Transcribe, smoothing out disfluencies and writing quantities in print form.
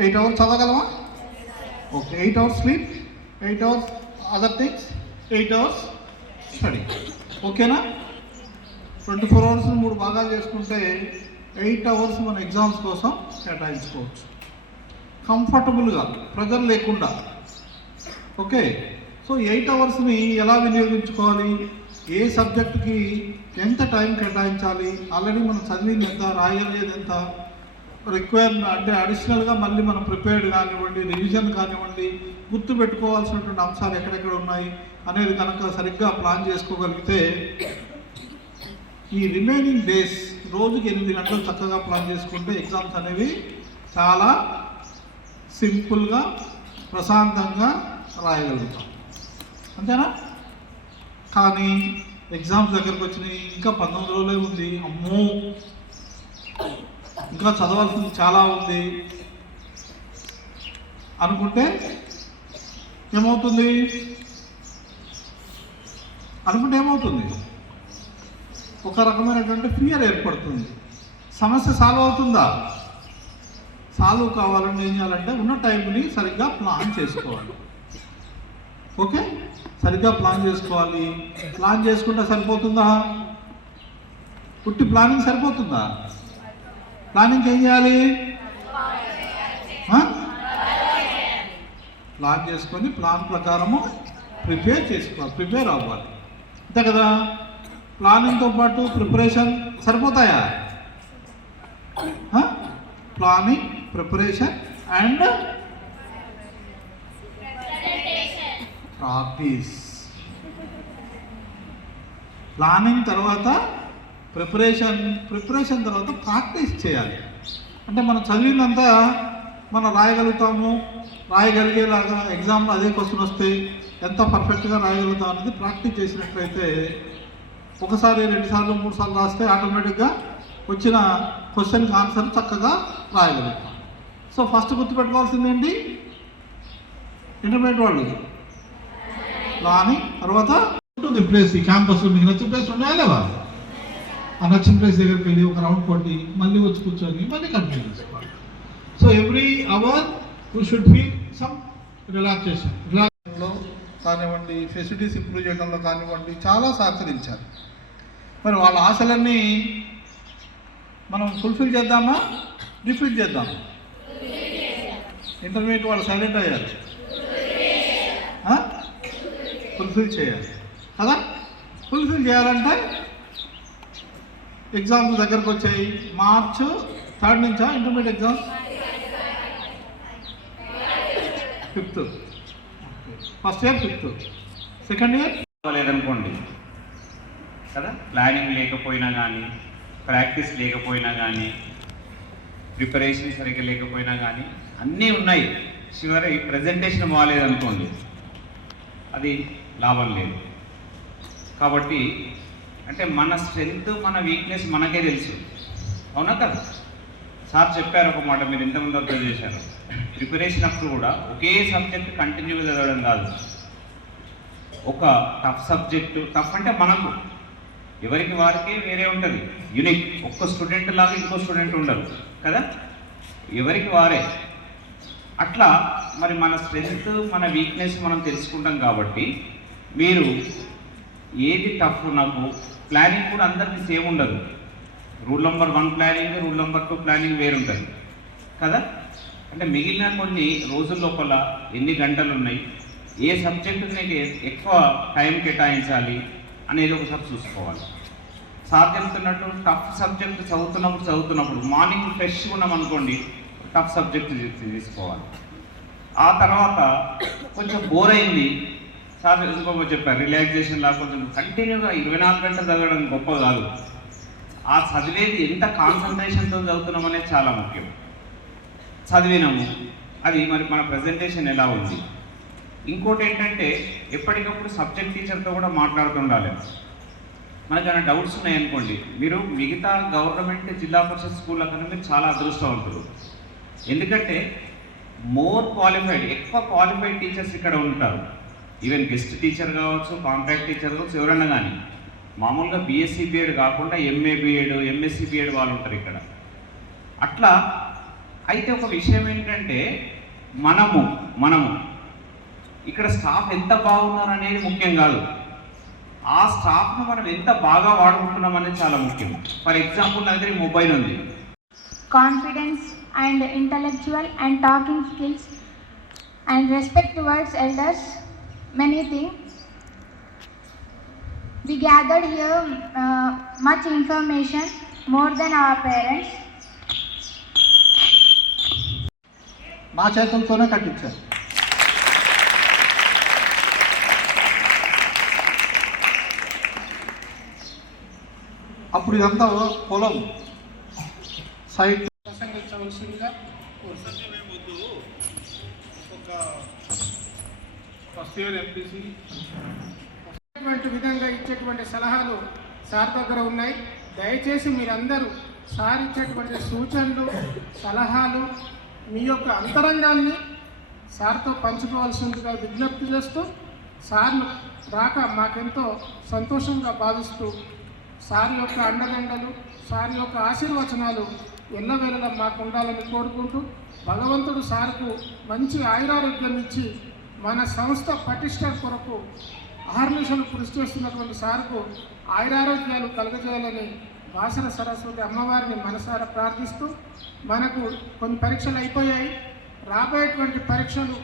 8 hours చదవగలమా? Okay, 8 hours sleep, 8 hours other things, 8 hours study. ఓకేనా? 24 hours 3 భాగాలు చేసుకుంటే 8 hours మన ఎగ్జామ్స్ కోసం కేటాయించుకోవచ్చు కంఫర్టబుల్గా, ప్రెజర్ లేకుండా. ఓకే, సో 8 hoursని ఎలా వినియోగించుకోవాలి, ఏ సబ్జెక్టుకి ఎంత టైం కేటాయించాలి, ఆల్రెడీ మనం చదివింది ఎంత, రాయలేదు ఎంత, రిక్వైర్మెంట్ అంటే అడిషనల్గా మళ్ళీ మనం ప్రిపేర్డ్ కానివ్వండి, రివిజన్ కానివ్వండి, గుర్తు పెట్టుకోవాల్సినటువంటి అంశాలు ఎక్కడెక్కడ ఉన్నాయి అనేది కనుక సరిగ్గా ప్లాన్ చేసుకోగలిగితే ఈ రిమైనింగ్ డేస్ రోజుకి 8 గంటలు చక్కగా ప్లాన్ చేసుకుంటే ఎగ్జామ్స్ అనేవి చాలా సింపుల్గా ప్రశాంతంగా రాయగలుగుతాం. అంతేనా? కానీ ఎగ్జామ్స్ దగ్గరకు వచ్చినాయి, ఇంకా 19 రోజులే ఉంది, అమ్మో ఇంకా చదవాల్సింది చాలా ఉంది అనుకుంటే ఏమవుతుంది? ఒక రకమైనటువంటి ఫియర్ ఏర్పడుతుంది. సమస్య సాల్వ్ అవుతుందా? సాల్వ్ కావాలంటే ఏం చేయాలంటే ఉన్న టైంని సరిగ్గా ప్లాన్ చేసుకోవాలి. ఓకే, సరిగ్గా ప్లాన్ చేసుకోవాలి. ప్లాన్ చేసుకుంటే సరిపోతుందా? పుట్టి ప్లానింగ్ సరిపోతుందా? ప్లానింగ్ ఏం చేయాలి? ప్లాన్ చేసుకొని ప్లాన్ ప్రకారము ప్రిపేర్ అవ్వాలి. అంతే కదా? ప్లానింగ్తో పాటు ప్రిపరేషన్ సరిపోతాయా? Planning, preparation and practice. Planning తర్వాత ప్రిపరేషన్ తర్వాత ప్రాక్టీస్ చేయాలి. అంటే మనం చదివినంతా మనం రాయగలిగేలాగా ఎగ్జామ్లో అదే క్వశ్చన్ వస్తే ఎంత పర్ఫెక్ట్గా రాయగలుగుతాం అనేది ప్రాక్టీస్ చేసినట్లయితే 1 సారి 2 సార్లు 3 సార్లు రాస్తే ఆటోమేటిక్గా వచ్చిన క్వశ్చన్కి ఆన్సర్ చక్కగా రాయగలుగుతాం. సో ఫస్ట్ గుర్తుపెట్టుకోవాల్సింది ఏంటి? ఇంటర్మీడియట్ వాళ్ళు ప్లానింగ్, తర్వాత ఉంటుంది ప్లేస్. ఈ క్యాంపస్లో మీకు నచ్చిన ప్లేస్ ఉన్నాయా లేవా? ఆ నచ్చిన ప్లేస్ దగ్గరికి వెళ్ళి ఒక రౌండ్ కొట్టి మళ్ళీ వచ్చి కూర్చొని మళ్ళీ కంటిన్యూ చేసుకోవాలి. So every hour you should feel some రిలాక్సేషన్లో కానివ్వండి, ఫెసిలిటీస్ ఇంప్రూవ్ చేయడంలో కానివ్వండి చాలా సహకరించారు. మరి వాళ్ళ ఆశలన్నీ మనం ఫుల్ఫిల్ చేద్దామా, డిఫీట్ చేద్దామా? ఇంటర్మీడియట్ వాళ్ళు సైలెంట్ అయ్యారు, ఫుల్ఫిల్ చేయాలి కదా? ఫుల్ఫిల్ చేయాలంటే ఎగ్జామ్స్ దగ్గరకు వచ్చాయి. March 3rd నుంచా intermediate exams? 5th. First year 5th, second year లేదనుకోండి కదా. ప్లానింగ్ లేకపోయినా కానీ, ప్రాక్టీస్ లేకపోయినా కానీ, ప్రిపరేషన్ సరిగ్గా లేకపోయినా కానీ అన్నీ ఉన్నాయి, చివరి ప్రజెంటేషన్ బాగాలేదనుకోండి, అది లాభం లేదు. కాబట్టి అంటే మన స్ట్రెంగ్త్, మన వీక్నెస్ మనకే తెలుసు. అవునా కదా? సార్ చెప్పారు ఒక మాట, మీరు ఇంతకుముందు అర్థం చేశారు. ప్రిపరేషన్ అప్పుడు కూడా ఒకే సబ్జెక్ట్ కంటిన్యూగా చదవడం కాదు. ఒక టఫ్ సబ్జెక్టు, టఫ్ అంటే మనకు ఎవరికి వారికి వేరే ఉంటుంది, యూనిక్. ఒక్క స్టూడెంట్ లాగా ఇంకో స్టూడెంట్ ఉండరు కదా, ఎవరికి వారే. అట్లా మరి మన స్ట్రెంగ్త్, మన వీక్నెస్ మనం తెలుసుకుంటాం. కాబట్టి మీరు ఏది టఫ్, నాకు ప్లానింగ్ కూడా అందరికీ సేమ్ ఉండదు. Rule number 1 planning, rule number 2 planning వేరుంటుంది కదా. అంటే మిగిలిన కొన్ని రోజుల లోపల ఎన్ని గంటలు ఉన్నాయి, ఏ సబ్జెక్టుకి ఎక్కువ టైం కేటాయించాలి అనేది ఒకసారి చూసుకోవాలి. సార్ చెప్తున్నట్టు టఫ్ సబ్జెక్ట్ చదువుతున్నప్పుడు మార్నింగ్ ఫ్రెష్గా ఉన్నాం అనుకోండి, టఫ్ సబ్జెక్ట్ తీసుకోవాలి. ఆ తర్వాత కొంచెం బోర్ అయింది, సార్ ఇంకొక చెప్పారు రిలాక్సేషన్ లాగా కొంచెం కంటిన్యూగా 24 గంటలు చదవడం గొప్ప కాదు. ఆ చదివేది ఎంత కాన్సన్ట్రేషన్తో చదువుతున్నాం అనేది చాలా ముఖ్యం. చదివినాము, అది మరి మన ప్రజెంటేషన్ ఎలా ఉంది. ఇంకోటి ఏంటంటే ఎప్పటికప్పుడు సబ్జెక్ట్ టీచర్తో కూడా మాట్లాడుతుండాలి. మనకు ఏమైనా డౌట్స్ ఉన్నాయనుకోండి, మీరు మిగతా గవర్నమెంట్ జిల్లా పరిషత్ స్కూళ్ళ కన్నా మీరు చాలా అదృష్టవంతులు. ఎందుకంటే మోర్ క్వాలిఫైడ్, ఎక్కువ క్వాలిఫైడ్ టీచర్స్ ఇక్కడ ఉంటారు. ఈవెన్ గెస్ట్ టీచర్ కావచ్చు, కాంట్రాక్ట్ టీచర్ కావచ్చు, ఎవరన్నా కానీ మామూలుగా బీఎస్సీ బీఎడ్ కాకుండా ఎంఏ బీఎడ్, ఎంఎస్సీ బీఎడ్ వాళ్ళు ఉంటారు ఇక్కడ. అట్లా అయితే ఒక విషయం ఏంటంటే మనము ఇక్కడ స్టాఫ్ ఎంత బాగున్నారు అనేది ముఖ్యం కాదు, ఆ స్టాఫ్ను మనం ఎంత బాగా వాడుకుంటున్నాం అనేది చాలా ముఖ్యం. ఫర్ ఎగ్జాంపుల్ నా దగ్గర ఈ మొబైల్ ఉంది. Confidence and intellectual and talking skills and respect towards elders, many things. We gathered here much information, more than our parents. నా చేతులతోనే కట్టించాను. అప్పుడు ఇదంతా పొలం సైట్ ప్రసంగించవలసిందిగా ఫస్ట్ ఇయర్ ఎంపీసీ విధంగా ఇచ్చేటువంటి సలహాలు సార్ దగ్గర ఉన్నాయి. దయచేసి మీరందరూ సార్ ఇచ్చేటువంటి సూచనలు సలహాలు మీ యొక్క అంతరంగాన్ని సార్తో పంచుకోవాల్సిందిగా విజ్ఞప్తి చేస్తూ, సార్ను రాక మాకెంతో సంతోషంగా భావిస్తూ, సార్ యొక్క అండదండలు సార్ యొక్క ఆశీర్వచనాలు ఎల్లవేళలా మాకు ఉండాలని కోరుకుంటూ, భగవంతుడు సార్కు మంచి ఆయురారోగ్యం ఇచ్చి మన సంస్థ పటిష్ట కొరకు అహర్నిశలు కృషి చేస్తున్నటువంటి సార్కు ఆయురారోగ్యాలు కలుగజేయాలని వాసన సరస్వతి అమ్మవారిని మనసారా ప్రార్థిస్తూ, మనకు కొన్ని పరీక్షలు అయిపోయాయి. రాబోయేటువంటి పరీక్షలు